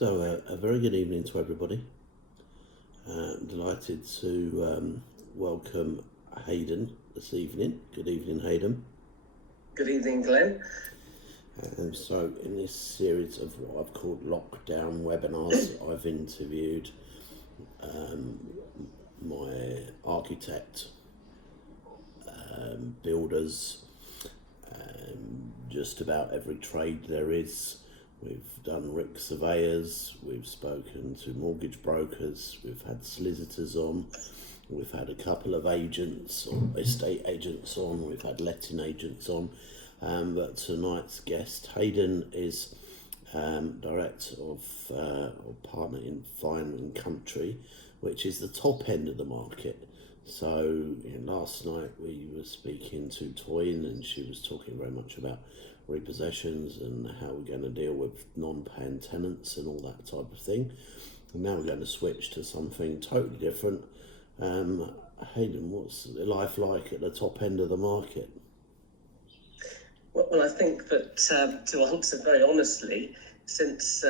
A very good evening to everybody. I'm delighted to welcome Haydn this evening. Good evening, Haydn. Good evening, Glenn. And so, in this series of what I've called lockdown webinars, I've interviewed my architect, builders, just about every trade there is. We've done Rick surveyors, we've spoken to mortgage brokers, we've had solicitors on, we've had a couple of agents or estate agents on, we've had letting agents on. But tonight's guest, Haydn, is director of or partner in Fine and Country, which is the top end of the market. So last night we were speaking to Toyin, and she was talking very much about repossessions and how we're going to deal with non-paying tenants and all that type of thing. And now we're going to switch to something totally different. Haydn, what's life like at the top end of the market? Well, I think that to answer very honestly, since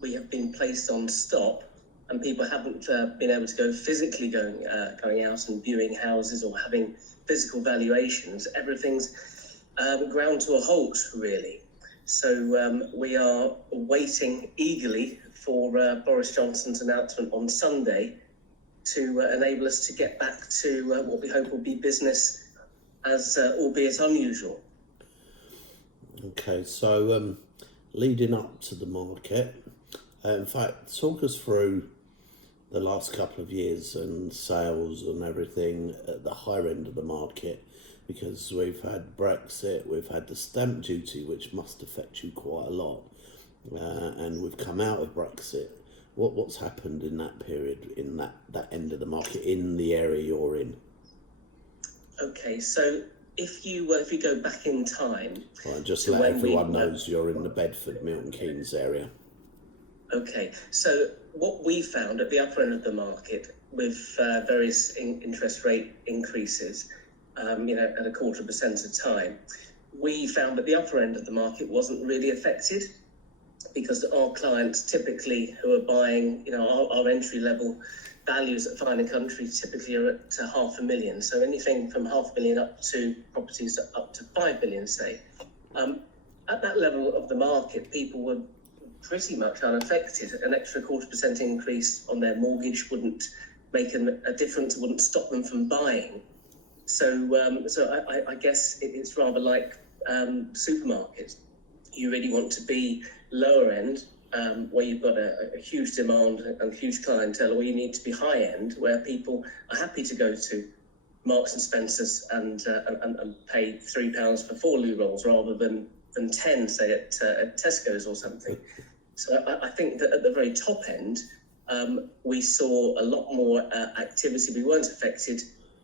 we have been placed on stop and people haven't been able to go physically going out and viewing houses or having physical valuations, everything's ground to a halt, really. So we are waiting eagerly for Boris Johnson's announcement on Sunday to enable us to get back to what we hope will be business as albeit unusual. Okay, so leading up to the market, in fact, talk us through the last couple of years and sales and everything at the higher end of the market, because we've had Brexit, we've had the stamp duty, which must affect you quite a lot, and we've come out of Brexit. What's happened in that period, in that end of the market, in the area you're in? Okay, so if you go back in time, right, just let everyone knows you're in the Bedford, Milton Keynes area. Okay, so what we found at the upper end of the market with various interest rate increases, at 0.25% a time, we found that the upper end of the market wasn't really affected, because our clients typically who are buying, our entry level values at Fine and Country typically are at 500,000. So anything from 500,000 up to properties up to 5 million, say. At that level of the market, people were pretty much unaffected. An extra 0.25% increase on their mortgage wouldn't make a difference, wouldn't stop them from buying. So I guess it's rather like supermarkets. You really want to be lower end, where you've got a huge demand and huge clientele, or you need to be high end, where people are happy to go to Marks and Spencer's and pay £3 for 4 loo rolls rather than 10, say at Tesco's or something. So I think that at the very top end, we saw a lot more activity. We weren't affected,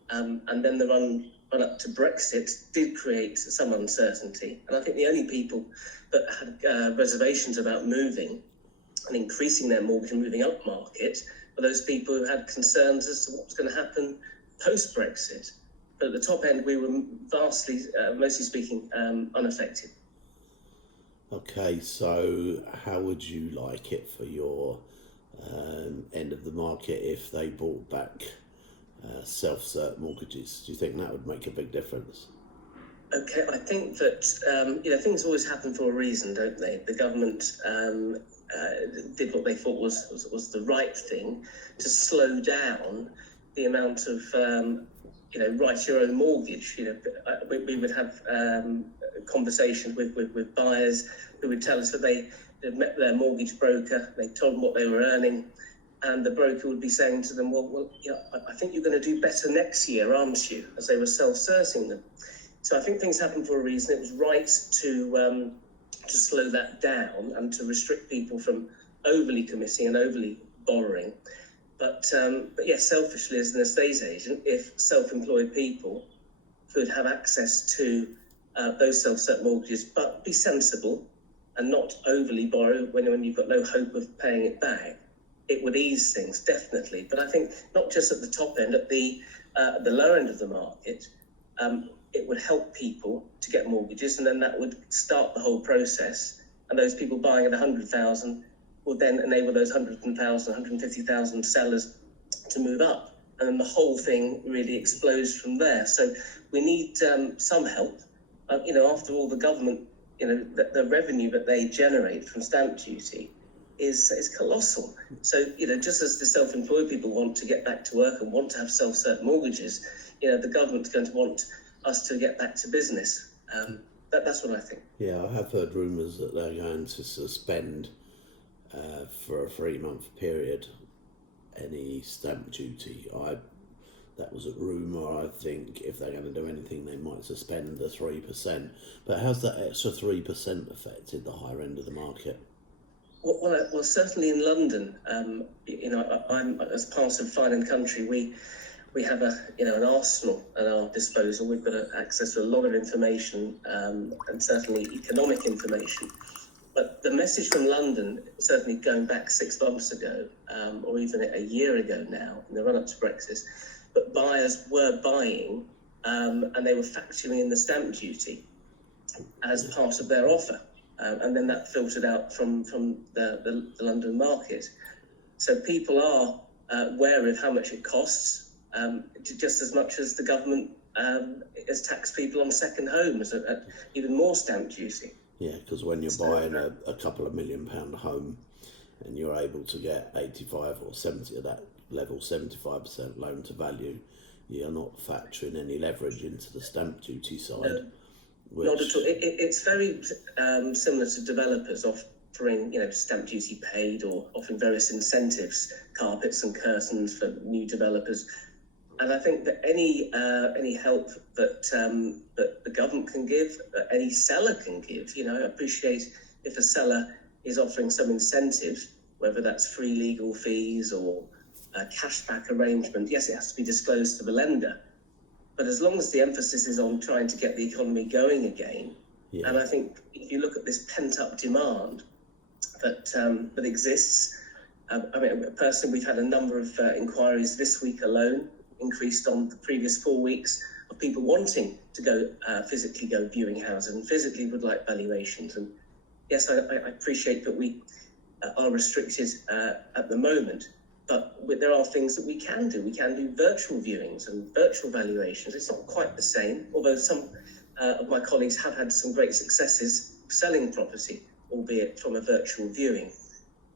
and then the run up to Brexit did create some uncertainty. And I think the only people that had reservations about moving and increasing their mortgage and moving up market were those people who had concerns as to what was going to happen post-Brexit. But at the top end, we were vastly, mostly speaking, unaffected. Okay, so how would you like it for your end of the market if they bought back self-cert mortgages? Do you think that would make a big difference? Okay, I think that things always happen for a reason, don't they? The government did what they thought was the right thing to slow down the amount of write your own mortgage. We would have conversations with buyers who would tell us that they had met their mortgage broker, they told them what they were earning, and the broker would be saying to them, well, I think you're going to do better next year, aren't you? As they were self-certing them. So I think things happen for a reason. It was right to slow that down and to restrict people from overly committing and overly borrowing. But yes, selfishly as an estate agent, if self-employed people could have access to those self-cert mortgages, but be sensible and not overly borrow when you've got no hope of paying it back, it would ease things, definitely. But I think not just at the top end, at the lower end of the market, it would help people to get mortgages, and then that would start the whole process. And those people buying at 100,000 will then enable those 150,000 sellers to move up. And then the whole thing really explodes from there. So we need some help. After all, the government, the revenue that they generate from stamp duty is colossal. So, just as the self-employed people want to get back to work and want to have self-cert mortgages, the government's going to want us to get back to business. That's what I think. Yeah, I have heard rumours that they're going to suspend for a 3-month period any stamp duty. That was a rumour. I think if they're going to do anything, they might suspend the 3%. But how's that extra 3% affected the higher end of the market? Well, certainly in London, I'm as part of Fine and Country, we have an arsenal at our disposal. We've got access to a lot of information and certainly economic information. But the message from London, certainly going back 6 months ago, or even a year ago now, in the run-up to Brexit, but buyers were buying and they were factoring in the stamp duty as part of their offer. And then that filtered out from the London market. So people are aware of how much it costs, just as much as the government has taxed people on second homes at even more stamp duty. Yeah, because when you're buying a couple of £1 million home and you're able to get 85 or 70 at that level, 75% loan to value, you're not factoring any leverage into the stamp duty side. Not at all. It's very similar to developers offering, stamp duty paid or offering various incentives, carpets and curtains for new developers. And I think that any help that the government can give, that any seller can give, I appreciate if a seller is offering some incentive, whether that's free legal fees or a cashback arrangement. Yes, it has to be disclosed to the lender. But as long as the emphasis is on trying to get the economy going again, and I think if you look at this pent-up demand that exists, personally, we've had a number of inquiries this week alone, increased on the previous 4 weeks, of people wanting to go physically go viewing houses and physically would like valuations. And yes, I appreciate that we are restricted at the moment. But there are things that we can do. We can do virtual viewings and virtual valuations. It's not quite the same, although some of my colleagues have had some great successes selling property, albeit from a virtual viewing.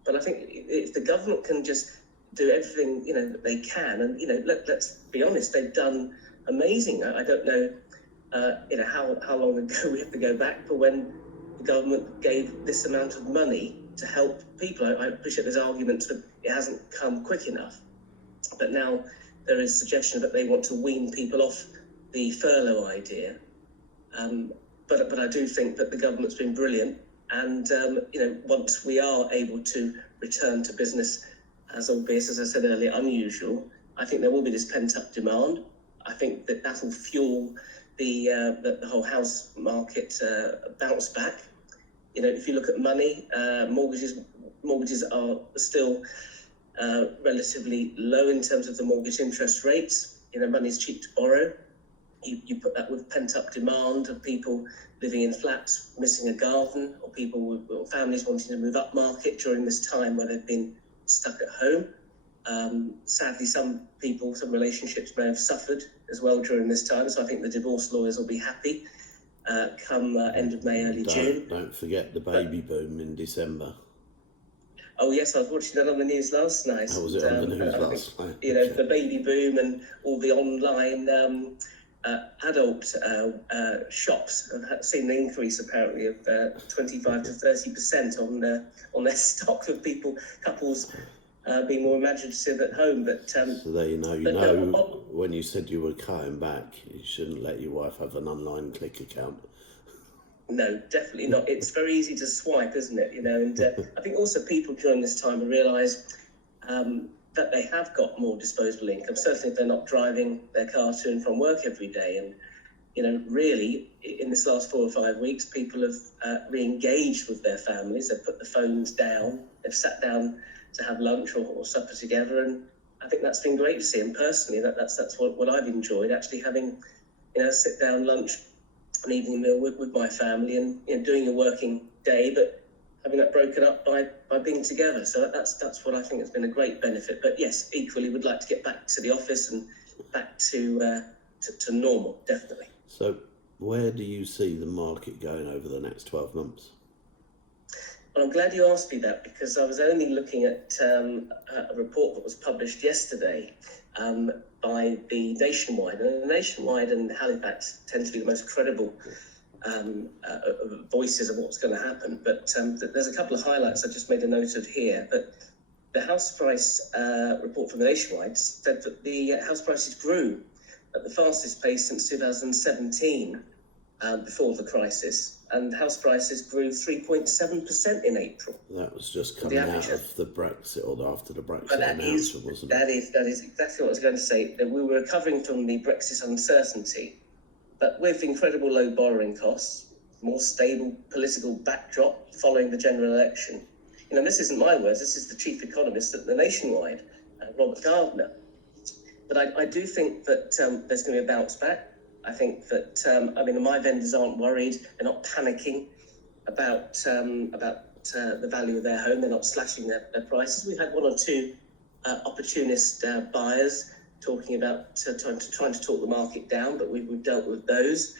But I think if the government can just do everything that they can, and let's be honest, they've done amazing. I don't know how long ago we have to go back for when the government gave this amount of money to help people. I appreciate there's arguments that it hasn't come quick enough, but now there is suggestion that they want to wean people off the furlough idea. But I do think that the government's been brilliant, and once we are able to return to business, albeit, as I said earlier, unusual, I think there will be this pent-up demand. I think that will fuel the whole house market bounce back. If you look at money, mortgages are still relatively low in terms of the mortgage interest rates. Money's cheap to borrow. You put that with pent-up demand of people living in flats, missing a garden, or families wanting to move up market during this time where they've been stuck at home. Sadly, some relationships may have suffered as well during this time. So I think the divorce lawyers will be happy come end of May, early June. Don't forget the baby boom in December. Oh yes, I was watching that on the news last night. Was it on the news last night? The baby boom and all the online adult shops have seen an increase apparently of 25 to 30% on their stock of couples being more imaginative at home. But so there when you said you were cutting back, you shouldn't let your wife have an online click account. No, definitely not. It's very easy to swipe, isn't it? And I think also people during this time realise that they have got more disposable income, certainly if they're not driving their car to and from work every day. And, really, in this last 4 or 5 weeks, people have re-engaged with their families. They've put the phones down. They've sat down to have lunch or supper together. And I think that's been great to see. And personally, that's what I've enjoyed, actually having, a sit-down lunch, an evening meal with my family and doing a working day, but having that broken up by being together. So that's what I think has been a great benefit. But yes, equally, would like to get back to the office and back to normal, definitely. So where do you see the market going over the next 12 months? Well, I'm glad you asked me that, because I was only looking at a report that was published yesterday by the Nationwide. And the Nationwide and Halifax tend to be the most credible voices of what's going to happen. But there's a couple of highlights I just made a note of here. But the house price report from the Nationwide said that the house prices grew at the fastest pace since 2017, before the crisis. And house prices grew 3.7% in April. That was just coming out of the Brexit, or after the Brexit announcement, wasn't it? That is exactly what I was going to say. That we were recovering from the Brexit uncertainty, but with incredible low borrowing costs, more stable political backdrop following the general election. This isn't my words. This is the chief economist at the Nationwide, Robert Gardner. But I do think that there's going to be a bounce back. I think that, my vendors aren't worried. They're not panicking about the value of their home. They're not slashing their prices. We've had one or two opportunist buyers talking about trying to talk the market down, but we've dealt with those.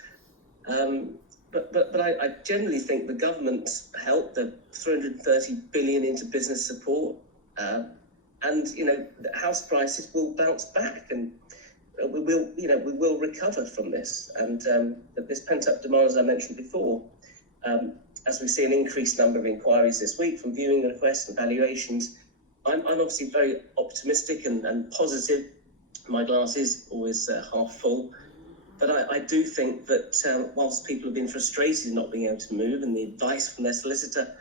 But I generally think the government's help, the 330 billion into business support, and the house prices will bounce back, and we will recover from this. And this pent-up demand, as I mentioned before, as we see an increased number of inquiries this week from viewing requests and valuations, I'm obviously very optimistic and positive. My glass is always half full. But I do think that whilst people have been frustrated in not being able to move, and the advice from their solicitor,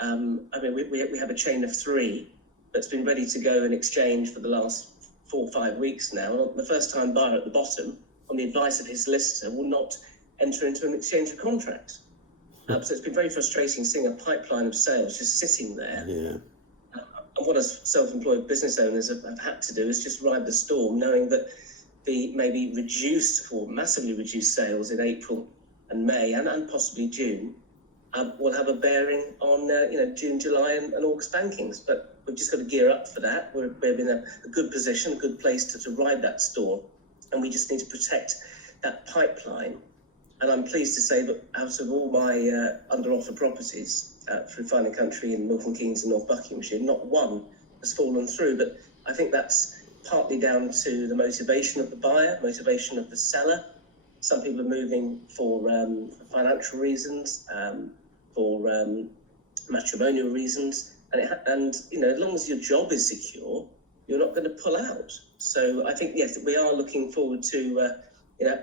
we have a chain of 3 that's been ready to go and exchange for the last 4 or 5 weeks now. The first-time buyer at the bottom, on the advice of his solicitor, will not enter into an exchange of contract. So it's been very frustrating seeing a pipeline of sales just sitting there. Yeah. And what us self-employed business owners have had to do is just ride the storm, knowing that the maybe reduced or massively reduced sales in April and May and possibly June will have a bearing on June, July and August bankings. But we've just got to gear up for that. We're in a good position, a good place to ride that storm, and we just need to protect that pipeline. And I'm pleased to say that out of all my under offer properties through Fine and Country in Milton Keynes and North Buckinghamshire, not one has fallen through. But I think that's partly down to the motivation of the buyer, motivation of the seller. Some people are moving for financial reasons, for matrimonial reasons, and as long as your job is secure, you're not going to pull out. So I think, yes, we are looking forward to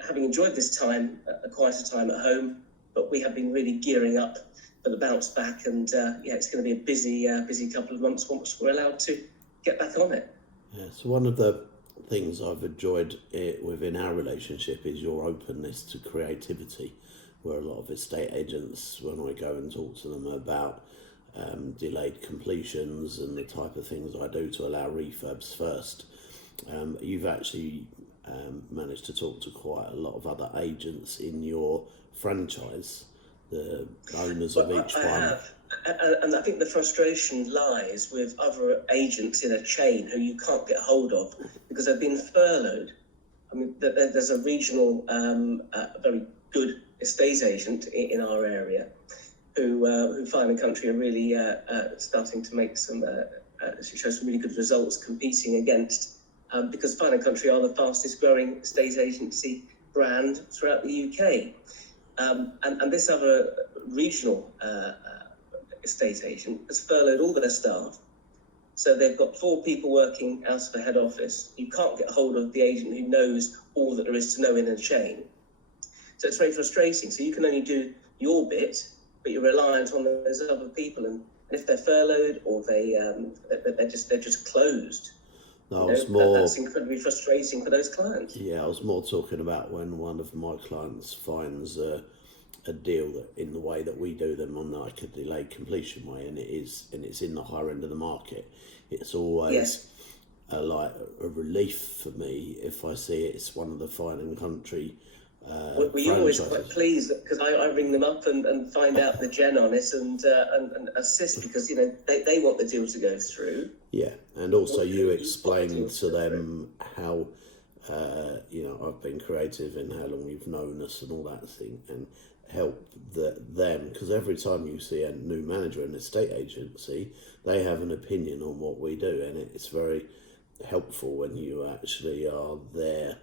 having enjoyed this time, a quieter time at home, but we have been really gearing up for the bounce back, and it's going to be a busy couple of months once we're allowed to get back on it. Yeah, so one of the things I've enjoyed within our relationship is your openness to creativity, where a lot of estate agents, when I go and talk to them about delayed completions and the type of things I do to allow refurbs first, you've actually managed to talk to quite a lot of other agents in your franchise, the owners of each one. Have. And I think the frustration lies with other agents in a chain who you can't get hold of because they've been furloughed. There's a regional, very good estate agent in our area who Fine and Country are really starting to make show some really good results competing against, because Fine and Country are the fastest growing estate agency brand throughout the UK. And this other regional estate agent has furloughed all their staff. So they've got 4 people working out of the head office. You can't get hold of the agent who knows all that there is to know in a chain. So it's very frustrating. So you can only do your bit, but you're reliant on those other people. And if they're furloughed or they're just closed, that's incredibly frustrating for those clients. Yeah, I was more talking about when one of my clients finds a deal that in the way that we do them on like a delayed completion way, and it's in the higher end of the market. It's always a relief for me if I see it's one of the Fine and Country Were you always quite franchises. pleased because I ring them up and find out the gen on it and assist because they want the deal to go through. Yeah, and also you You explain want the to deal them how I've been creative and how long you've known us and all that thing, and help them, because every time you see a new manager in an estate agency, they have an opinion on what we do, and it's very helpful when you actually are there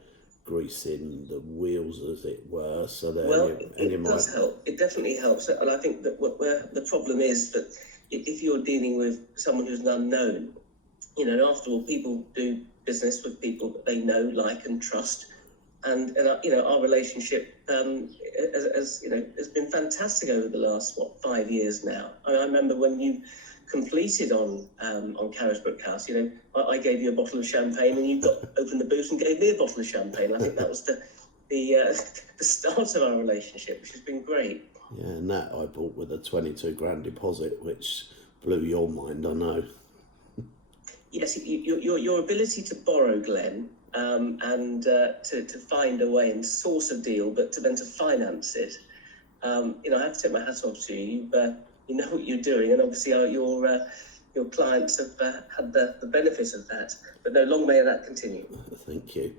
greasing the wheels, as it were, so that Well, any of it my does help. It definitely helps, and I think that where the problem is that if you're dealing with someone who's an unknown, and after all, people do business with people that they know, like, and trust, and our relationship has been fantastic over the last 5 years now. I remember when you completed on Carisbrooke House. I gave you a bottle of champagne, and you opened the boot and gave me a bottle of champagne. I think that was the start of our relationship, which has been great. yeah, and that I bought with a 22 grand deposit, which blew your mind, I know. Yes, your ability to borrow, Glenn, and to find a way and source a deal, but then to finance it. I have to take my hat off to you. You know what you're doing, and obviously your clients have had the benefit of that. But no, long may that continue. Thank you.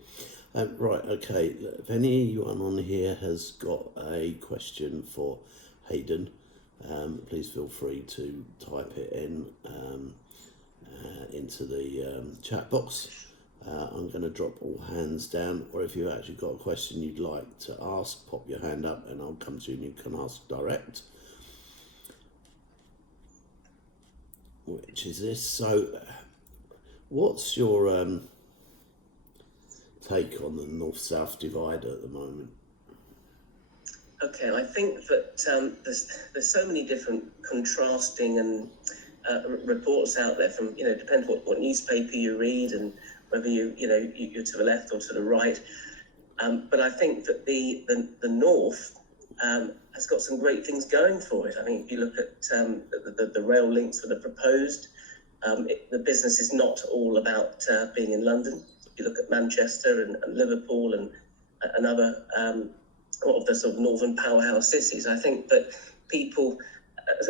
Right, okay. If anyone on here has got a question for Haydn, please feel free to type it into the chat box. I'm going to drop all hands down, or if you've actually got a question you'd like to ask, pop your hand up and I'll come to you and you can ask direct. Which is this? So, what's your take on the north-south divide at the moment? Okay, I think that there's so many different contrasting and reports out there from depends what newspaper you read and whether you're to the left or to the right. But I think that the north has got some great things going for it. I think if you look at the rail links that are proposed, the business is not all about being in London. If you look at Manchester and Liverpool and other of the sort of northern powerhouse cities, I think that people,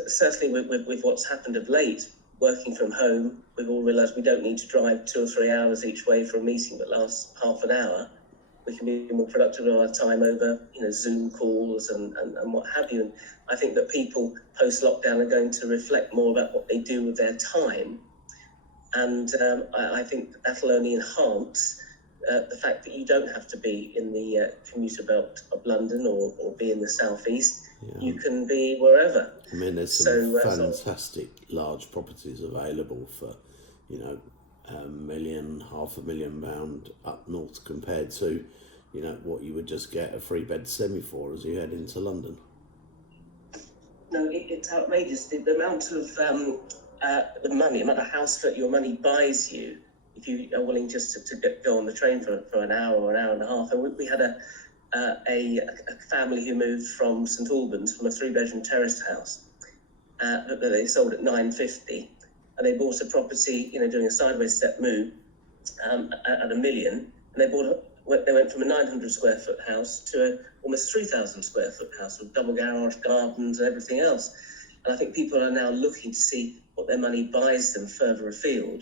certainly with what's happened of late, working from home, we've all realised we don't need to drive 2 or 3 hours each way for a meeting that lasts half an hour. We can be more productive with our time over, Zoom calls and what have you. And I think that people post-lockdown are going to reflect more about what they do with their time. And I think that'll only enhance the fact that you don't have to be in the commuter belt of London or be in the southeast. Yeah. You can be wherever. I mean, there's some fantastic large properties available for, £1,500,000 up north compared to, what you would just get a 3-bed semi for as you head into London. No, it's outrageous. The amount of the amount of house that your money buys you, if you are willing just to go on the train for an hour or an hour and a half. And we had a family who moved from St Albans from a 3-bedroom terraced house that they sold at $950, and they bought a property, doing a sideways step move at $1 million, and they went from a 900 square foot house to almost 3,000 square foot house with double garage, gardens, and everything else. And I think people are now looking to see what their money buys them further afield.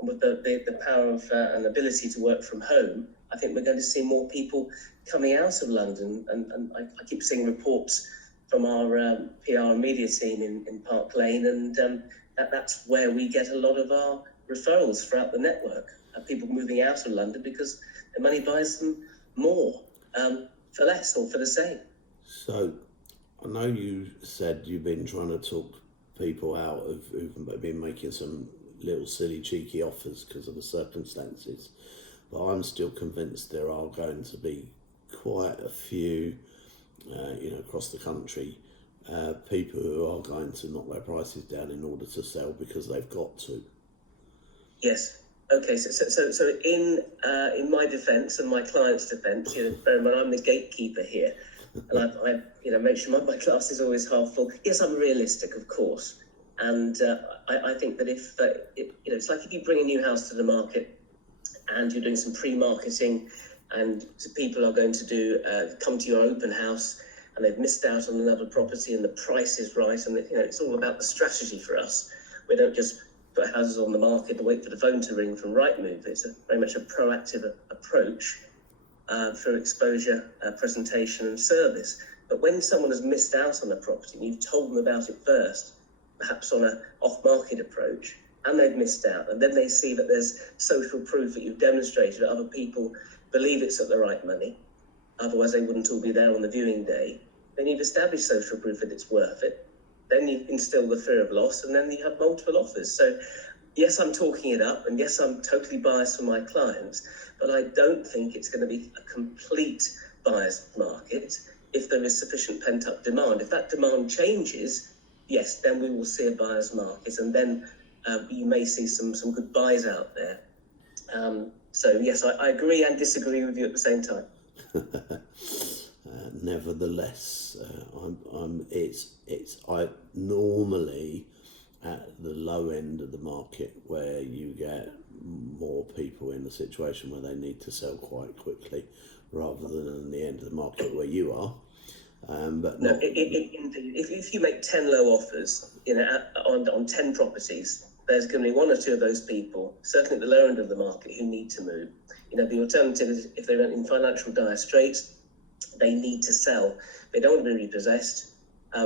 And with the power of and ability to work from home, I think we're going to see more people coming out of London. And I keep seeing reports from our PR and media team in Park Lane, and that's where we get a lot of our referrals throughout the network. People moving out of London because their money buys them more for less or for the same. So I know you said you've been trying to talk people out of who've been making some little silly cheeky offers because of the circumstances, but I'm still convinced there are going to be quite a few across the country people who are going to knock their prices down in order to sell because they've got to. Yes. Okay. So in my defence and my client's defence, bear in mind I'm the gatekeeper here, and I make sure my glass is always half full. Yes, I'm realistic, of course. And I think that if it's like if you bring a new house to the market and you're doing some pre-marketing and people are going to come to your open house, and they've missed out on another property, and the price is right, and it's all about the strategy for us. We don't just put houses on the market and wait for the phone to ring from Rightmove. It's very much a proactive approach for exposure, presentation, and service. But when someone has missed out on a property and you've told them about it first, perhaps on an off-market approach, and they've missed out, and then they see that there's social proof that you've demonstrated that other people believe it's at the right money, otherwise they wouldn't all be there on the viewing day, then you've established social proof that it's worth it. Then you instill the fear of loss, and then you have multiple offers. So yes, I'm talking it up, and yes, I'm totally biased for my clients, but I don't think it's going to be a complete buyer's market if there is sufficient pent-up demand. If that demand changes, yes, then we will see a buyer's market, and then you may see some good buys out there. So yes, I agree and disagree with you at the same time. Nevertheless, I normally at the low end of the market where you get more people in a situation where they need to sell quite quickly, rather than in the end of the market where you are. But no, if you make 10 low offers, on 10 properties, there's going to be one or two of those people, certainly at the lower end of the market, who need to move. The alternative is if they're in financial dire straits, they need to sell. They don't want to be repossessed.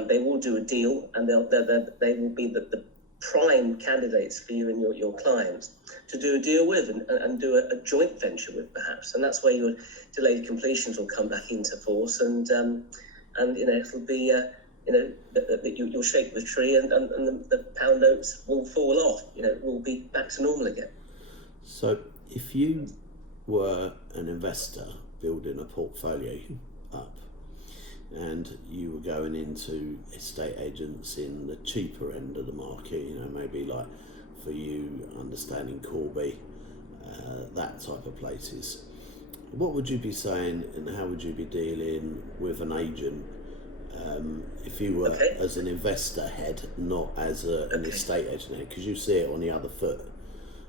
They will do a deal, and they will be the prime candidates for you and your clients to do a deal with and do a joint venture with, perhaps. And that's where your delayed completions will come back into force, and it'll be you'll shake the tree, and the pound notes will fall off. We'll be back to normal again. So if you were an investor building a portfolio up, and you were going into estate agents in the cheaper end of the market, maybe like for you, understanding Corby, that type of places, what would you be saying, and how would you be dealing with an agent if you were as an investor head, not as an estate agent head, because you see it on the other foot?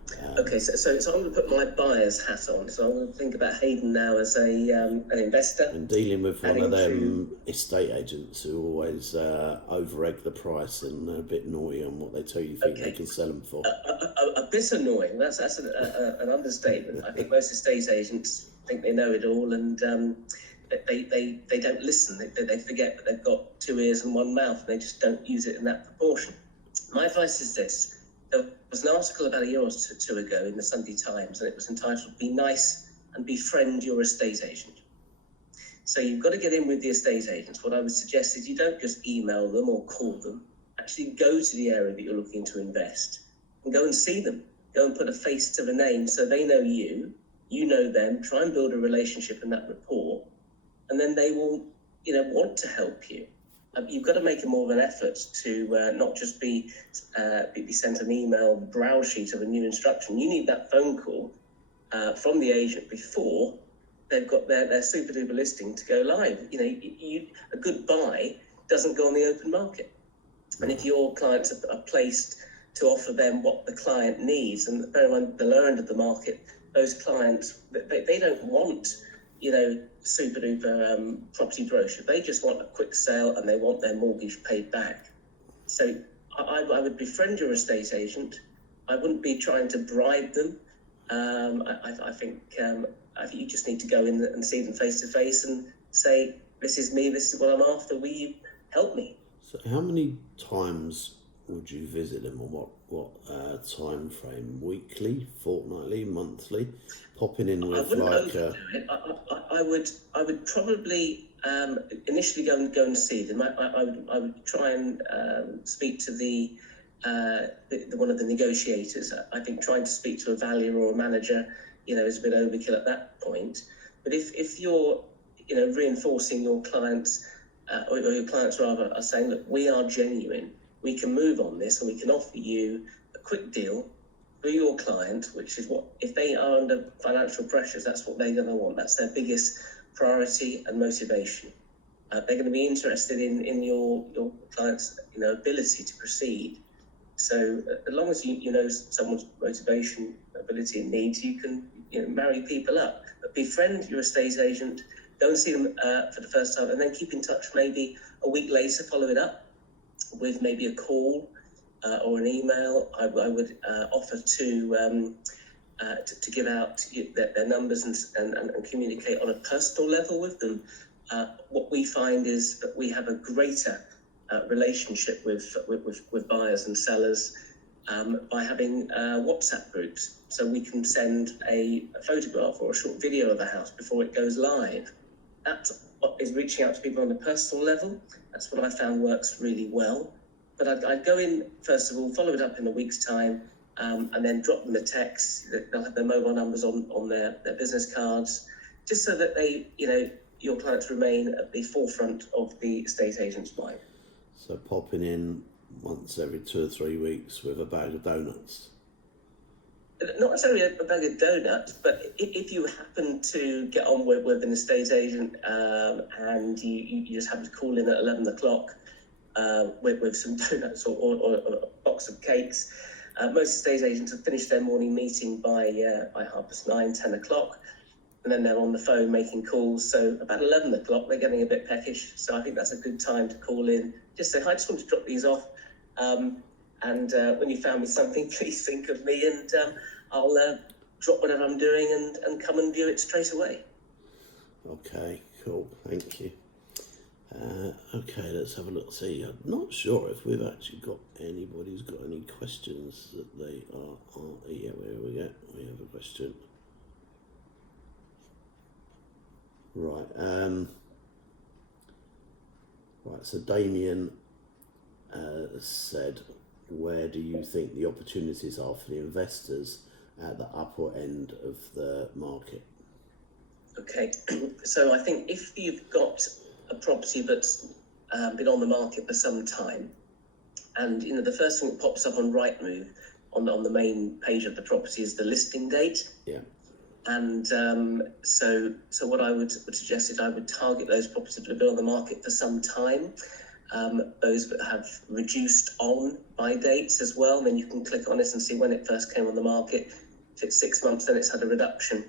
So I'm going to put my buyer's hat on. So I'm going to think about Haydn now as an investor. And dealing with one of them estate agents who always over-egg the price and are a bit naughty on what they tell you think they can sell them for. A bit annoying. That's an understatement. I think most estate agents think they know it all, and they don't listen. They forget that they've got two ears and one mouth, and they just don't use it in that proportion. My advice is this. There was an article about a year or two ago in the Sunday Times, and it was entitled, "Be Nice and Befriend Your Estate Agent." So you've got to get in with the estate agents. What I would suggest is you don't just email them or call them. Actually go to the area that you're looking to invest and go and see them. Go and put a face to the name so they know you know them. Try and build a relationship and that rapport, and then they will want to help you. You've got to make more of an effort to not just be sent an email brow sheet of a new instruction. You need that phone call from the agent before they've got their super duper listing to go live. A good buy doesn't go on the open market. And if your clients are placed to offer them what the client needs, and bear in mind the lower end of the market, those clients, they don't want super duper property brochure. They just want a quick sale, and they want their mortgage paid back. So I would befriend your estate agent. I wouldn't be trying to bribe them. I think you just need to go in and see them face to face and say, "This is me. This is what I'm after. Will you help me?" So how many times would you visit them, or what time frame? Weekly, fortnightly, monthly? Popping in with like I would probably initially go and see them. I would try and speak to the one of the negotiators. I think trying to speak to a valuer or a manager, is a bit overkill at that point. But if you're reinforcing your clients, or your clients rather, are saying, "Look, we are genuine. We can move on this, and we can offer you a quick deal for your client," which is what, if they are under financial pressures, that's what they're going to want. That's their biggest priority and motivation. They're going to be interested in your client's ability to proceed. So as long as you know someone's motivation, ability, and needs, you can marry people up. But befriend your estate agent, go and see them for the first time, and then keep in touch maybe a week later, follow it up with maybe a call or an email. I would offer to give out their numbers and communicate on a personal level with them. What we find is that we have a greater relationship with buyers and sellers by having WhatsApp groups. So we can send a photograph or a short video of the house before it goes live. That is reaching out to people on a personal level. That's what I found works really well. But I'd go in, first of all, follow it up in a week's time, and then drop them a text. They'll have their mobile numbers on their business cards, just so that your clients remain at the forefront of the estate agent's mind. So popping in once every 2 or 3 weeks with a bag of donuts? Not necessarily a bag of donuts, but if you happen to get on with an estate agent and you just happen to call in at 11 o'clock with some donuts or a box of cakes, most estate agents have finished their morning meeting by 9:30, 10 o'clock, and then they're on the phone making calls. So about 11 o'clock, they're getting a bit peckish. So I think that's a good time to call in. Just say, hi, I just want to drop these off. And when you found me something, please think of me, and I'll drop whatever I'm doing and come and view it straight away. Okay, cool, thank you. Okay, let's have a look. See, I'm not sure if we've actually got anybody who's got any questions that they are. Yeah, here we go. We have a question. Right. Right. So Damien said, where do you think the opportunities are for the investors at the upper end of the market? Okay, so I think if you've got a property that's been on the market for some time, and the first thing that pops up on Rightmove on the main page of the property is the listing date. Yeah. And so what I would suggest is I would target those properties that have been on the market for some time. Those that have reduced on by dates as well, then you can click on it and see when it first came on the market. If it's 6 months, then it's had a reduction.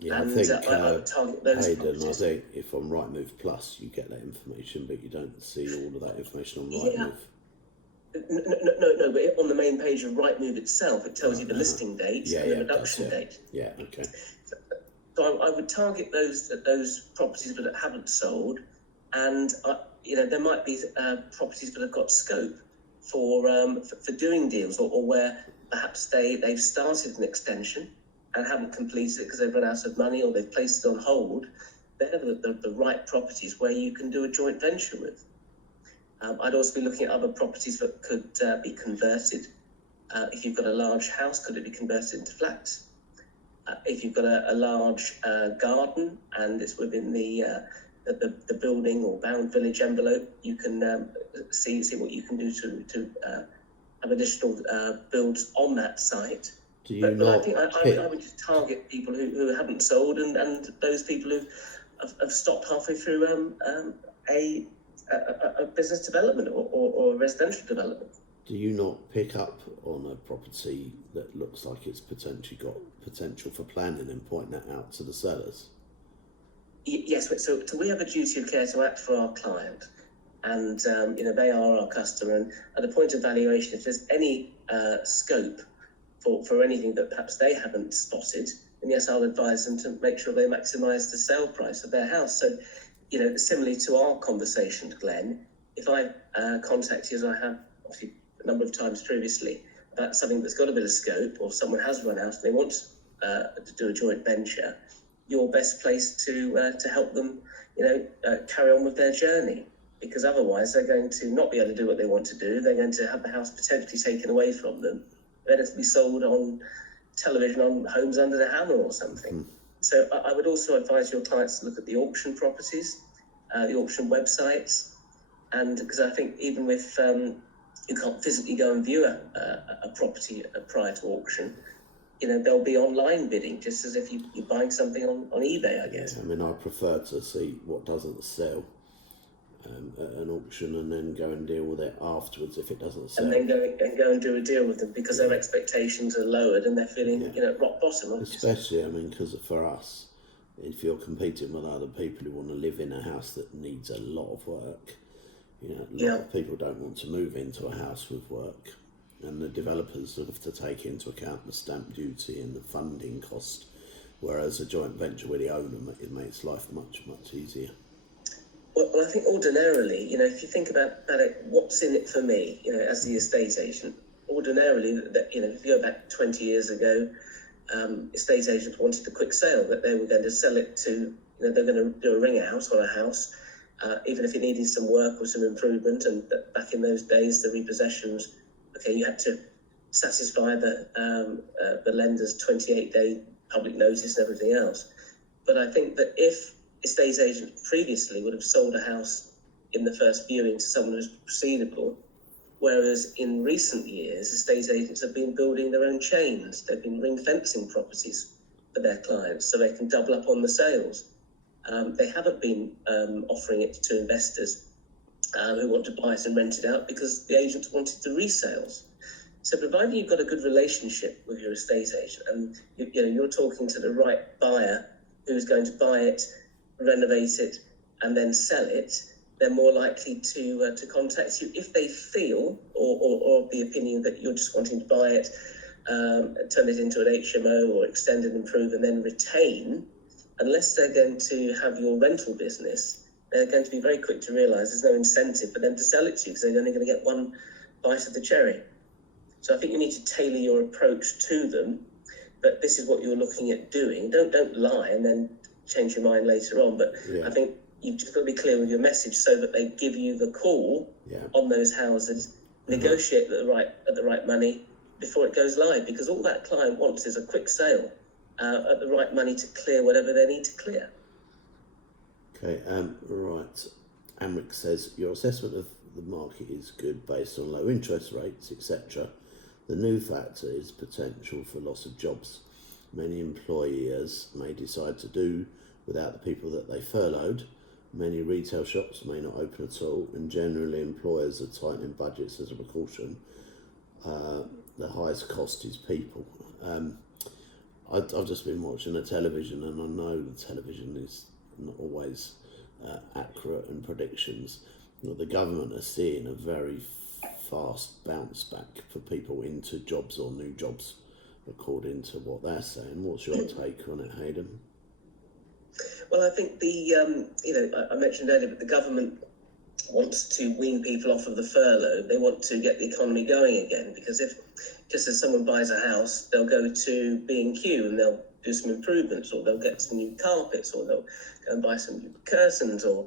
Yeah, and I think I would target those Haydn, properties. I think if on Rightmove Plus you get that information, but you don't see all of that information on Rightmove. No, but on the main page of Rightmove itself, it tells you the listing date and the reduction date. Yeah, okay. So I would target those properties that haven't sold, and there might be properties that have got scope for doing deals, or where perhaps they've started an extension and haven't completed it because they've run out of money or they've placed it on hold. They're the right properties where you can do a joint venture with. I'd also be looking at other properties that could be converted. If you've got a large house, could it be converted into flats? If you've got a large garden and it's within the building or bound village envelope, you can see what you can do to have additional builds on that site. But I think I would just target people who haven't sold and those people who have stopped halfway through a business development or a residential development. Do you not pick up on a property that looks like it's potentially got potential for planning and point that out to the sellers? Yes, so we have a duty of care to act for our client, and they are our customer. And at the point of valuation, if there's any scope for anything that perhaps they haven't spotted, then yes, I'll advise them to make sure they maximise the sale price of their house. So, similarly to our conversation, Glenn, if I contact you, as I have obviously a number of times previously, about something that's got a bit of scope, or someone has run out and they want to do a joint venture, you're best placed to help them, carry on with their journey. Because otherwise they're going to not be able to do what they want to do. They're going to have the house potentially taken away from them. They're going to be sold on television on Homes Under the Hammer or something. So I would also advise your clients to look at the auction properties, the auction websites, and because I think even with you can't physically go and view a property prior to auction, there'll be online bidding, just as if you're buying something on eBay, I guess. Yeah, I prefer to see what doesn't sell at an auction and then go and deal with it afterwards if it doesn't sell. And then go and do a deal with them because their expectations are lowered and they're feeling, rock bottom. Especially, because for us, if you're competing with other people who want to live in a house that needs a lot of work, a lot of people don't want to move into a house with work, and the developers have to take into account the stamp duty and the funding cost, whereas a joint venture with the owner, it makes life much, much easier. Well, I think ordinarily, if you think about it, what's in it for me, as the estate agent, ordinarily, that if you go back 20 years ago, estate agents wanted a quick sale, that they were going to sell it to, they're going to do a ring out on a house, even if it needed some work or some improvement. And back in those days, the repossessions, you had to satisfy the lender's 28-day public notice and everything else. But I think that if estate agents previously would have sold a house in the first viewing to someone who's proceedable, whereas in recent years, estate agents have been building their own chains. They've been ring-fencing properties for their clients so they can double up on the sales. They haven't been offering it to investors who want to buy it and rent it out because the agents wanted the resales. So providing you've got a good relationship with your estate agent and you're talking to the right buyer who's going to buy it, renovate it, and then sell it, they're more likely to contact you if they feel or of the opinion that you're just wanting to buy it, turn it into an HMO or extend and improve and then retain. Unless they're going to have your rental business, they're going to be very quick to realise there's no incentive for them to sell it to you because they're only going to get one bite of the cherry. So I think you need to tailor your approach to them, but this is what you're looking at doing. Don't lie and then change your mind later on. But I think you've just got to be clear with your message so that they give you the call on those houses, negotiate at the right money before it goes live, because all that client wants is a quick sale at the right money to clear whatever they need to clear. Okay, right. Amric says, your assessment of the market is good based on low interest rates, etc. The new factor is potential for loss of jobs. Many employers may decide to do without the people that they furloughed. Many retail shops may not open at all, and generally employers are tightening budgets as a precaution. The highest cost is people. I've just been watching the television, and I know the television is not always accurate in predictions. The government are seeing a very fast bounce back for people into jobs or new jobs, according to what they're saying. What's your take on it, Haydn? Well, I think I mentioned earlier, but the government wants to wean people off of the furlough. They want to get the economy going again, because if, just as someone buys a house, they'll go to B&Q and they'll do some improvements, or they'll get some new carpets, or they'll go and buy some new curtains, or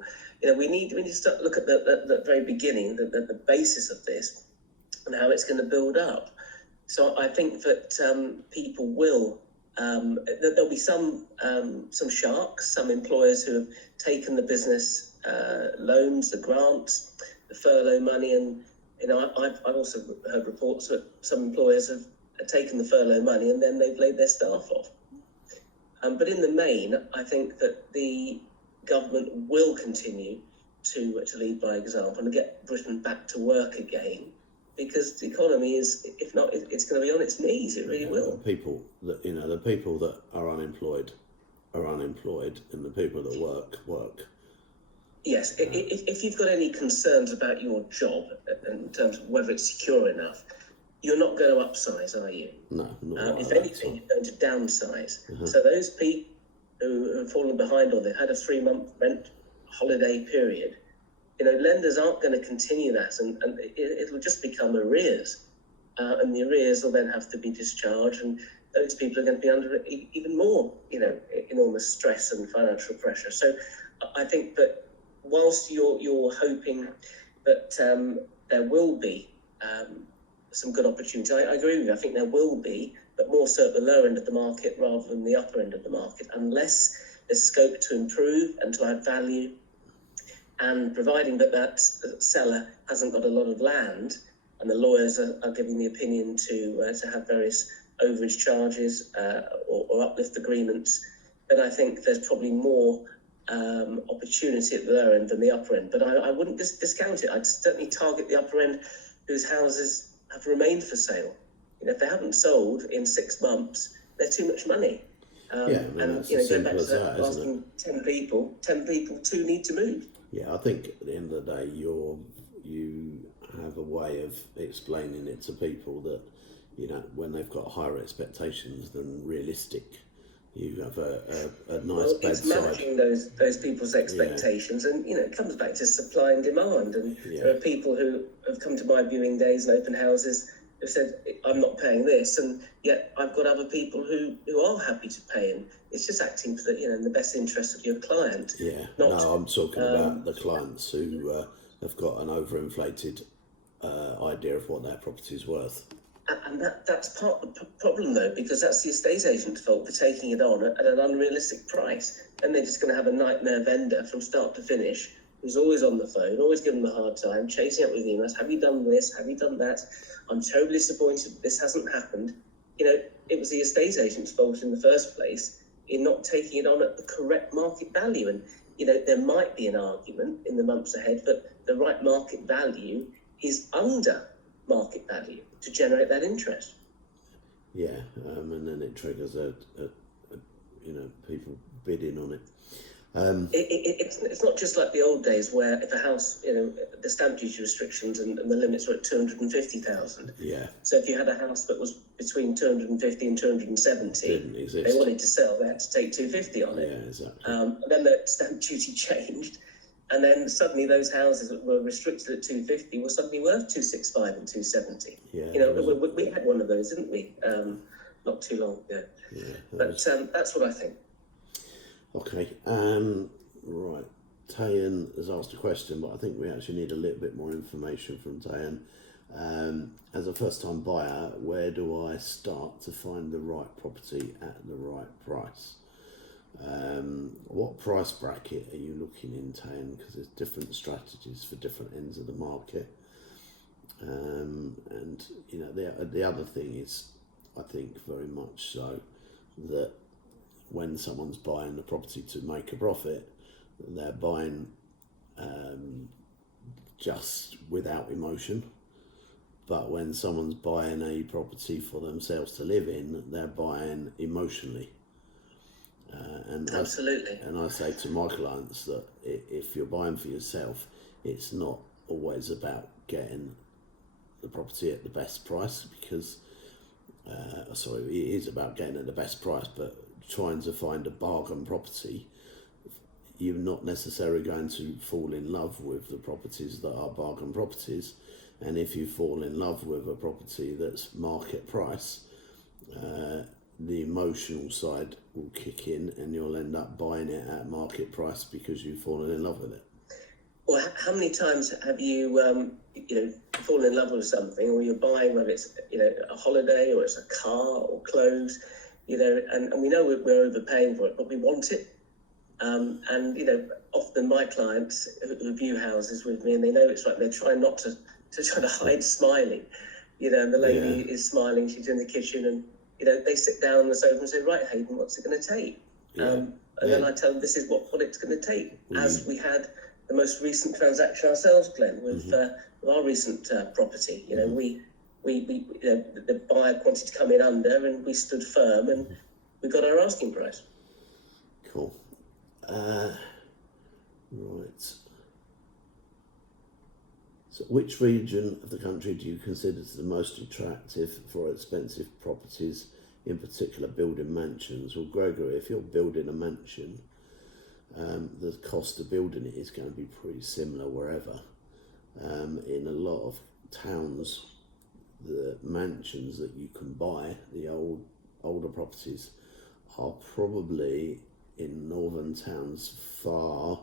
we need to start look at the very beginning, the basis of this, and how it's going to build up. So I think that people will. There'll be some sharks, some employers who have taken the business loans, the grants, the furlough money, and I've also heard reports that some employers have taken the furlough money and then they've laid their staff off. But in the main, I think that the government will continue to lead by example and get Britain back to work again, because the economy is, if not, it's going to be on its knees. It really will. The people that are unemployed, and the people that work. Yes, if you've got any concerns about your job in terms of whether it's secure enough, you're not going to upsize, are you? No, not if like anything, you're going to downsize. So those people who have fallen behind, or they've had a 3-month rent holiday period, lenders aren't going to continue that, and it'll just become arrears. And the arrears will then have to be discharged, and those people are going to be under even more, enormous stress and financial pressure. So I think that whilst you're hoping that there will be some good opportunity, I agree with you. I think there will be, but more so at the lower end of the market rather than the upper end of the market, unless there's scope to improve and to add value. And providing that seller hasn't got a lot of land, and the lawyers are giving the opinion to have various overage charges or uplift agreements, then I think there's probably more opportunity at the lower end than the upper end. But I wouldn't discount it. I'd certainly target the upper end whose houses have remained for sale. If they haven't sold in 6 months, they're too much money. And that's you know, as going back simple to as that, that, isn't it? asking 10 people, two need to move. Yeah, I think at the end of the day, you have a way of explaining it to people that, you know, when they've got higher expectations than realistic, you have a nice It's bedside. managing those people's expectations, and you know, it comes back to supply and demand. And there are people who have come to my viewing days and open houses who've said, "I'm not paying this," and yet I've got other people who are happy to pay, and it's just acting for in the best interest of your client. Yeah, no, I'm talking about the clients who have got an overinflated idea of what their property's worth. And that's part of the problem, though, because that's the estate agent's fault for taking it on at an unrealistic price. And they're just going to have a nightmare vendor from start to finish, who's always on the phone, always giving them a hard time, chasing up with emails. Have you done this? Have you done that? I'm terribly disappointed this hasn't happened. You know, it was the estate agent's fault in the first place in not taking it on at the correct market value. And, you know, there might be an argument in the months ahead, but the right market value is under market value to generate that interest. Yeah, and then it triggers a people bidding on it. It's not just like the old days where if a house, you know, the stamp duty restrictions and the limits were at 250,000. Yeah. So if you had a house that was between 250 and 270, didn't exist. They wanted to sell, they had to take 250 on it. Yeah, exactly. And then the stamp duty changed. And then suddenly those houses that were restricted at 250 were suddenly worth 265 and 270. Yeah, you know, we had one of those, didn't we? Not too long ago. Yeah, but that's what I think. Okay. Right. Tayan has asked a question, but I think we actually need a little bit more information from Tayan. As a first-time buyer, where do I start to find the right property at the right price? What price bracket are you looking in, Tayan? Because there's different strategies for different ends of the market. And you know, the other thing is, I think very much so, that when someone's buying the property to make a profit, they're buying just without emotion. But when someone's buying a property for themselves to live in, they're buying emotionally. Absolutely. And I say to my clients that if you're buying for yourself, it's not always about getting the property at the best price, because it is about getting at the best price, but trying to find a bargain property, you're not necessarily going to fall in love with the properties that are bargain properties. And if you fall in love with a property that's market price, the emotional side will kick in and you'll end up buying it at market price because you've fallen in love with it. Well, how many times have you, fallen in love with something, or you're buying, whether it's, a holiday or it's a car or clothes, and we know we're overpaying for it, but we want it. And, often my clients who view houses with me, and they know it's right, they're trying not to try to hide smiling, and the lady is smiling, she's in the kitchen, and, they sit down on the sofa and say, right, Haydn, what's it going to take? And then I tell them this is what it's going to take, as we had the most recent transaction ourselves, Glenn, with our recent property. We the buyer wanted to come in under, and we stood firm, and we got our asking price. Cool. Right. So which region of the country do you consider the most attractive for expensive properties, in particular building mansions? Well, Gregory, if you're building a mansion, the cost of building it is going to be pretty similar wherever. In a lot of towns, the mansions that you can buy, the older properties, are probably in northern towns far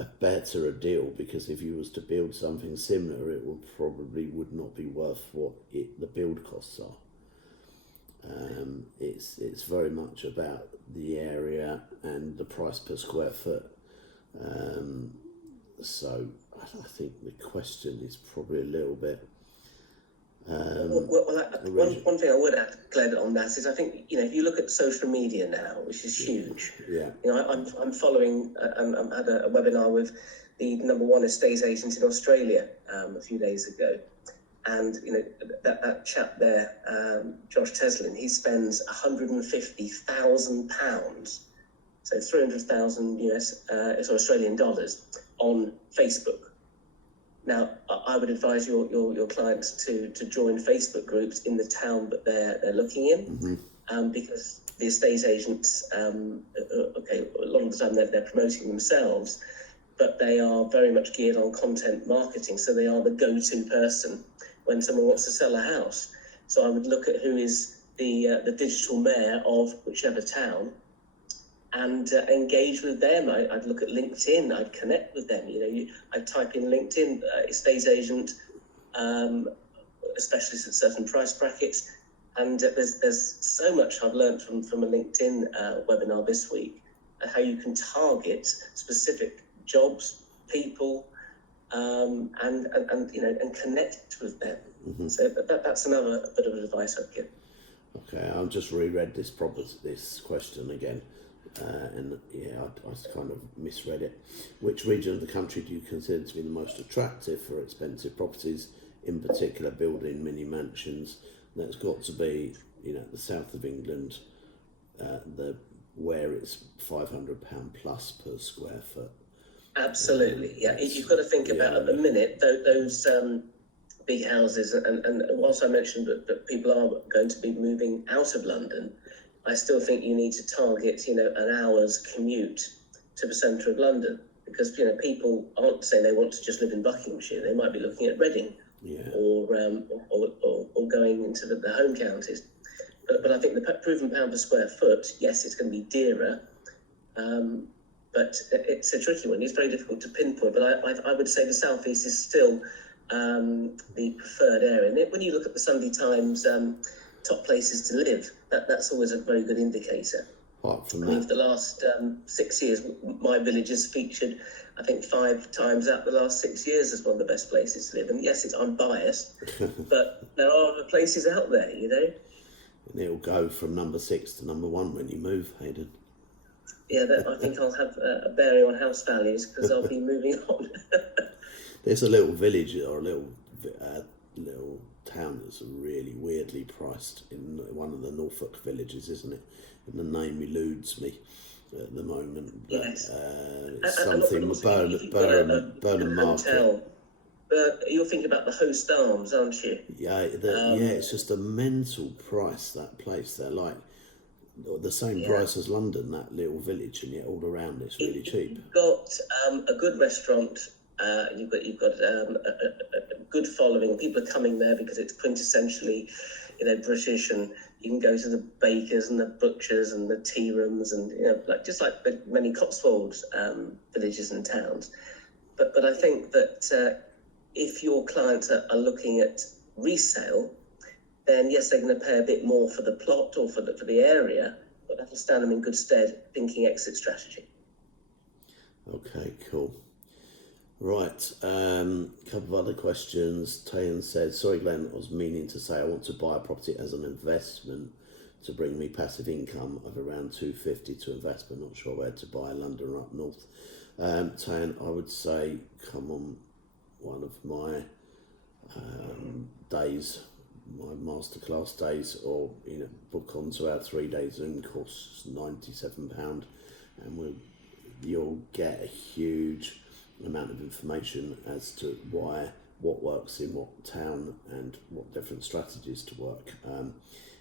a better deal, because if you was to build something similar, it would not be worth what the build costs are. It's very much about the area and the price per square foot. So I think the question is probably a little bit. One thing I would add, Glenn, on that is I think if you look at social media now, which is huge. Yeah. I'm following and I had a webinar with the #1 estate agent in Australia a few days ago, And that chap there, Josh Teslin, he spends £150,000, so 300,000 Australian dollars on Facebook. Now, I would advise your clients to join Facebook groups in the town that they're looking in, because the estate agents, a lot of the time they're promoting themselves, but they are very much geared on content marketing, so they are the go-to person when someone wants to sell a house. So I would look at who is the digital mayor of whichever town, and engage with them. I'd look at LinkedIn. I'd connect with them. I'd type in LinkedIn estate agent, especially at certain price brackets. And there's so much I've learned from a LinkedIn webinar this week, how you can target specific jobs, people, and connect with them. So that's another bit of advice I'd give. Okay, I've just reread this question again. And I kind of misread it. Which region of the country do you consider to be the most attractive for expensive properties, in particular building mini mansions? That's got to be, the south of England, where it's £500 plus per square foot. Absolutely, yeah. You've got to think about at the minute those big houses, and whilst I mentioned that people are going to be moving out of London, I still think you need to target, an hour's commute to the centre of London, because, people aren't saying they want to just live in Buckinghamshire. They might be looking at Reading, or going into the home counties. But I think the proven pound per square foot, yes, it's going to be dearer, but it's a tricky one. It's very difficult to pinpoint. But I would say the South East is still the preferred area. And when you look at the Sunday Times top places to live, that's always a very good indicator. Apart from for the last 6 years, my village has featured, I think, 5 times out the last 6 years as one of the best places to live. And yes, I'm biased, but there are other places out there, And it'll go from number 6 to number 1 when you move, Haydn. Yeah, I think I'll have a bearing on house values, because I'll be moving on. There's a little village or a little town that's really weirdly priced in one of the Norfolk villages, isn't it? And the name eludes me at the moment. But, yes. Something Burnham Market. You're thinking about the Host Arms, aren't you? Yeah, it's just a mental price, that place. They're like the same price as London, that little village, and yet all around it's really cheap. You've got a good restaurant. You've got a good following. People are coming there because it's quintessentially, British, and you can go to the bakers and the butchers and the tea rooms, and just like many Cotswolds villages and towns. But I think that if your clients are looking at resale, then yes, they're going to pay a bit more for the plot or for the area, but that'll stand them in good stead thinking exit strategy. Okay, cool. Right, couple of other questions. Tayan said, sorry Glenn, I was meaning to say I want to buy a property as an investment to bring me passive income of around 250 to invest, but not sure where to buy, London or up north. Tayan, I would say come on one of my days, my masterclass days, or book onto our 3-day Zoom course. It's £97, and you'll get a huge amount of information as to what works in what town and what different strategies to work, and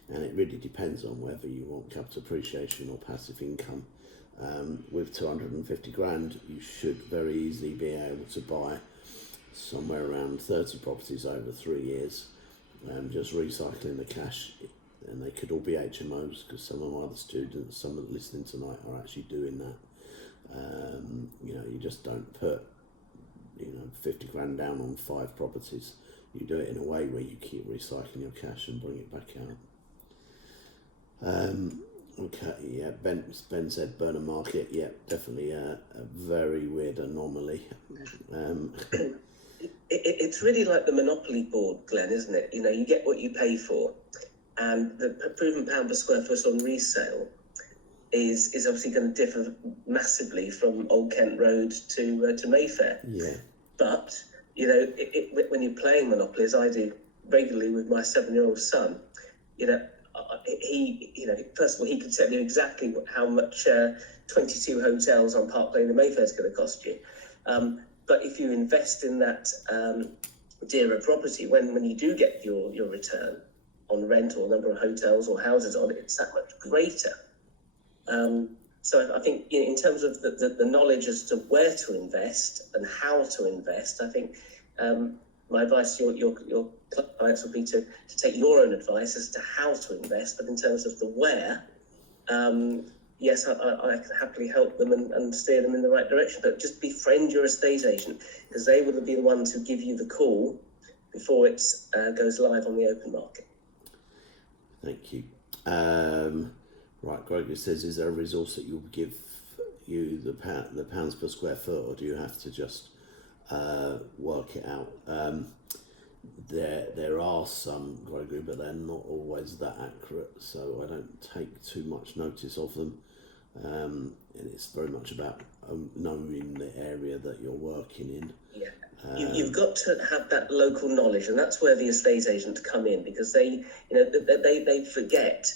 it really depends on whether you want capital appreciation or passive income. With 250 grand, you should very easily be able to buy somewhere around 30 properties over 3 years, just recycling the cash. And they could all be HMOs, because some of my other students, some of them listening tonight, are actually doing that. You just don't put 50 grand down on 5 properties. You do it in a way where you keep recycling your cash and bring it back out. Okay, yeah, Ben said Burnham Market. Yeah, definitely a very weird anomaly. It's really like the Monopoly board, Glenn, isn't it? You get what you pay for, and the proven pound per square foot on resale is obviously going to differ massively from Old Kent Road to Mayfair. Yeah. But when you're playing Monopoly, as I do regularly with my 7-year-old son. First of all, he could tell you exactly how much 22 hotels on Park Lane in Mayfair is going to cost you. But if you invest in that dearer property, when you do get your return on rent or number of hotels or houses on it, it's that much greater. So I think in terms of the knowledge as to where to invest and how to invest, I think my advice to your clients would be to take your own advice as to how to invest, but in terms of the where, yes, I can happily help them and steer them in the right direction, but just befriend your estate agent, because they will be the ones who give you the call before it goes live on the open market. Thank you. Right, Gregory says, is there a resource that you'll give you the pounds per square foot, or do you have to just work it out? There are some, Gregory, but they're not always that accurate, so I don't take too much notice of them. And it's very much about knowing the area that you're working in. Yeah. You've got to have that local knowledge, and that's where the estate agents come in, because they forget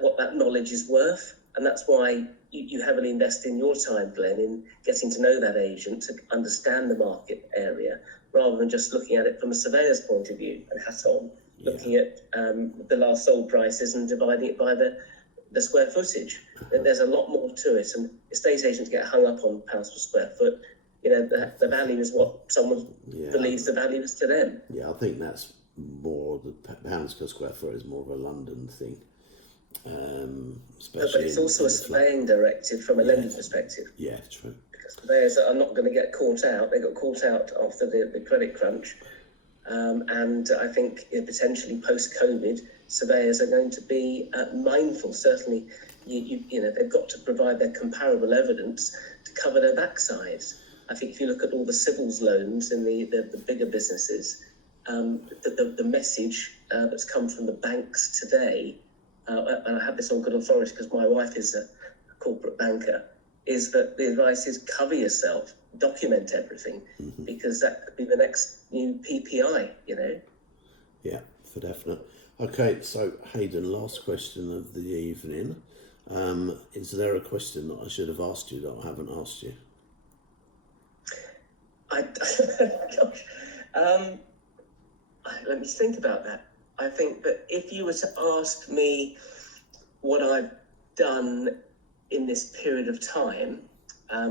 what that knowledge is worth, and that's why you heavily invest in your time, Glenn, in getting to know that agent, to understand the market area, rather than just looking at it from a surveyor's point of view and hat on, looking at the last sold prices and dividing it by the square footage. There's a lot more to it, and estate agents get hung up on pounds per square foot. The value is what someone believes the value is to them. Yeah, I think that's more, the pounds per square foot is more of a London thing. But it's also a surveying directive from a lending perspective. Yeah, true. Because surveyors are not going to get caught out. They got caught out after the credit crunch. And I think potentially post-COVID, surveyors are going to be mindful. Certainly, they've got to provide their comparable evidence to cover their backsides. I think if you look at all the civils loans in the bigger businesses, the message that's come from the banks today, and I have this on good authority because my wife is a corporate banker, is that the advice is cover yourself, document everything, because that could be the next new PPI, Yeah, for definite. Okay, so Haydn, last question of the evening. Is there a question that I should have asked you that I haven't asked you? Let me think about that. I think that if you were to ask me what I've done in this period of time,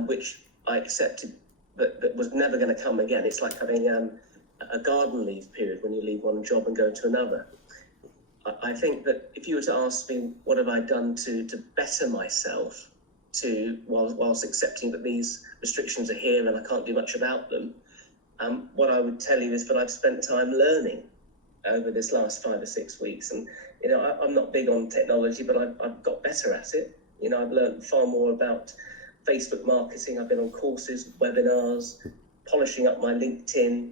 which I accepted that was never going to come again, it's like having a garden leave period when you leave one job and go to another. I think that if you were to ask me what have I done to better myself, whilst accepting that these restrictions are here and I can't do much about them, what I would tell you is that I've spent time learning over this last 5 or 6 weeks, and I'm not big on technology, but I've got better at it. I've learned far more about Facebook marketing. I've been on courses, webinars, polishing up my LinkedIn.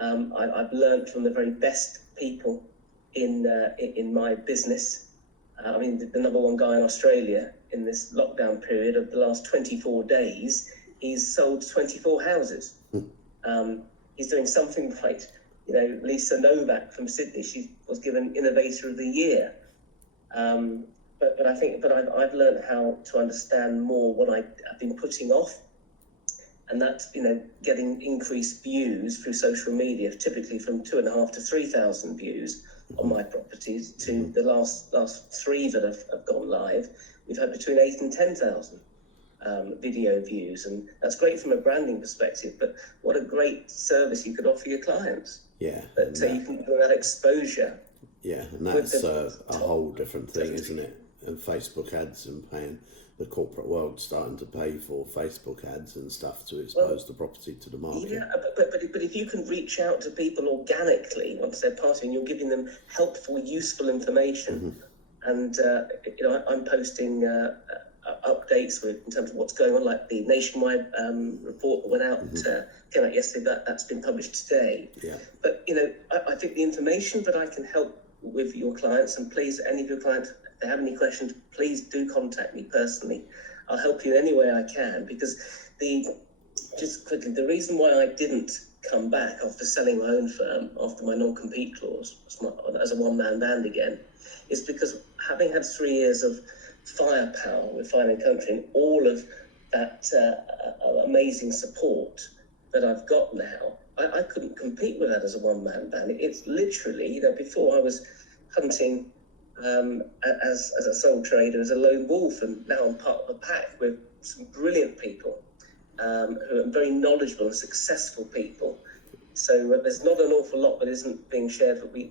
I've learned from the very best people in my business. The number one guy in Australia in this lockdown period of the last 24 days, he's sold 24 houses. He's doing something right. Lisa Novak from Sydney, she was given Innovator of the Year. But I've learned how to understand more what I've been putting off, and that's getting increased views through social media, typically from 2,500 to 3,000 views on my properties to the last 3 that have gone live. We've had between 8,000 and 10,000 video views, and that's great from a branding perspective. But what a great service you could offer your clients! Yeah, so you can do that exposure. Yeah, and that's a whole different thing, isn't it? And Facebook ads and paying the corporate world starting to pay for Facebook ads and stuff to expose the property to the market. Yeah, but if you can reach out to people organically once they're part of it, and you're giving them helpful, useful information, and I'm posting updates in terms of what's going on, like the nationwide report that went out, came out yesterday. That's been published today. Yeah. But I think the information that I can help with your clients, and please, any of your clients, if they have any questions, please do contact me personally. I'll help you any way I can, because just quickly, the reason why I didn't come back after selling my own firm, after my non-compete clause, as a one-man band again, is because having had 3 years of firepower with Fine & Country and all of that amazing support that I've got now, I couldn't compete with that as a one-man band. It's literally, before I was hunting as a sole trader, as a lone wolf, and now I'm part of a pack with some brilliant people who are very knowledgeable and successful people. So there's not an awful lot that isn't being shared that we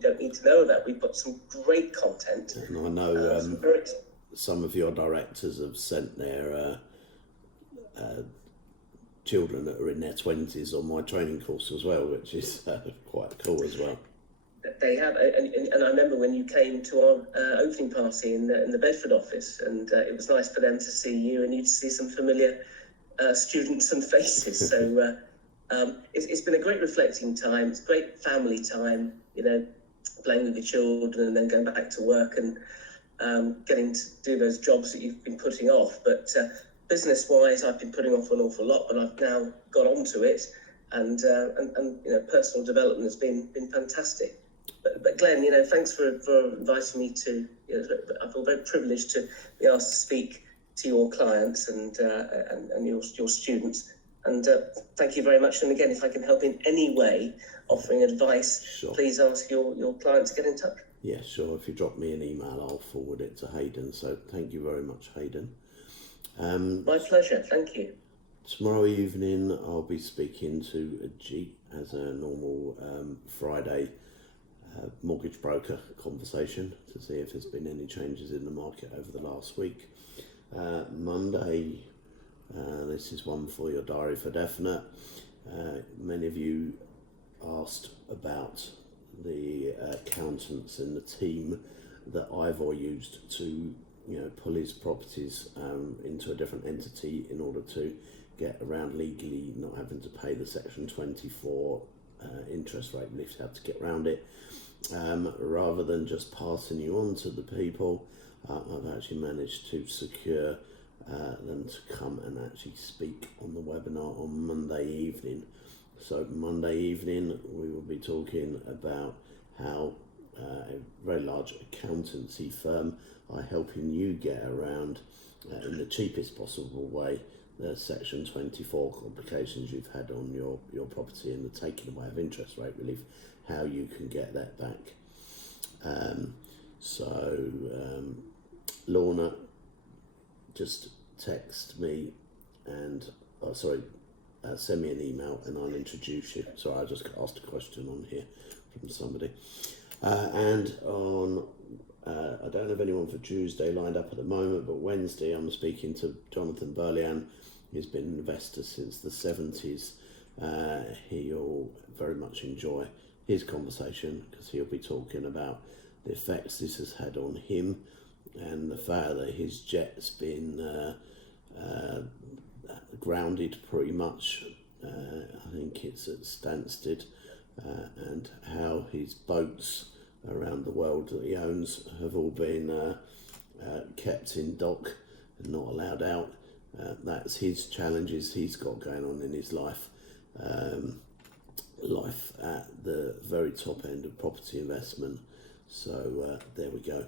don't need to know about. We've got some great content. And I know some of your directors have sent their children that are in their 20s on my training course as well, which is quite cool as well. They have, and I remember when you came to our opening party in the Bedford office, and it was nice for them to see you and you to see some familiar students and faces. So it's been a great reflecting time. It's great family time, playing with your children and then going back to work and getting to do those jobs that you've been putting off. But business-wise, I've been putting off an awful lot, but I've now got onto it, and personal development has been fantastic. But Glenn, thanks for inviting me to. I feel very privileged to be asked to speak to your clients and your students. And thank you very much. And again, if I can help in any way, offering advice, sure, please ask your client to get in touch. Yeah, sure. If you drop me an email, I'll forward it to Haydn. So thank you very much, Haydn. My pleasure. Thank you. Tomorrow evening, I'll be speaking to Ajit as a normal Friday mortgage broker conversation to see if there's been any changes in the market over the last week. Monday, this is one for your diary for definite. Many of you asked about the accountants in the team that Ivor used to pull his properties into a different entity in order to get around legally not having to pay the Section 24 interest rate relief. How to get around it. Rather than just passing you on to the people, I've actually managed to secure them to come and actually speak on the webinar on Monday evening. So Monday evening we will be talking about how a very large accountancy firm are helping you get around in the cheapest possible way the Section 24 complications you've had on your property and the taking away of interest rate relief, how you can get that back. Lorna, just text me and send me an email and I'll introduce you. Sorry, I just got asked a question on here from somebody. And on I don't have anyone for Tuesday lined up at the moment, but Wednesday I'm speaking to Jonathan Burlian. He's been an investor since the 70s. He'll very much enjoy his conversation because he'll be talking about the effects this has had on him and the fact that his jet's been grounded pretty much. I think it's at Stansted, and how his boats around the world that he owns have all been kept in dock and not allowed out. That's his challenges he's got going on in his life. Life at the very top end of property investment. So there we go.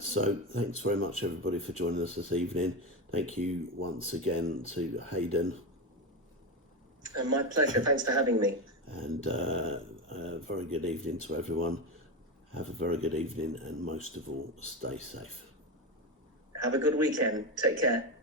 So thanks very much everybody for joining us this evening. Thank you once again to Haydn. My pleasure. Thanks for having me. And a very good evening to everyone. Have a very good evening and most of all, stay safe. Have a good weekend. Take care.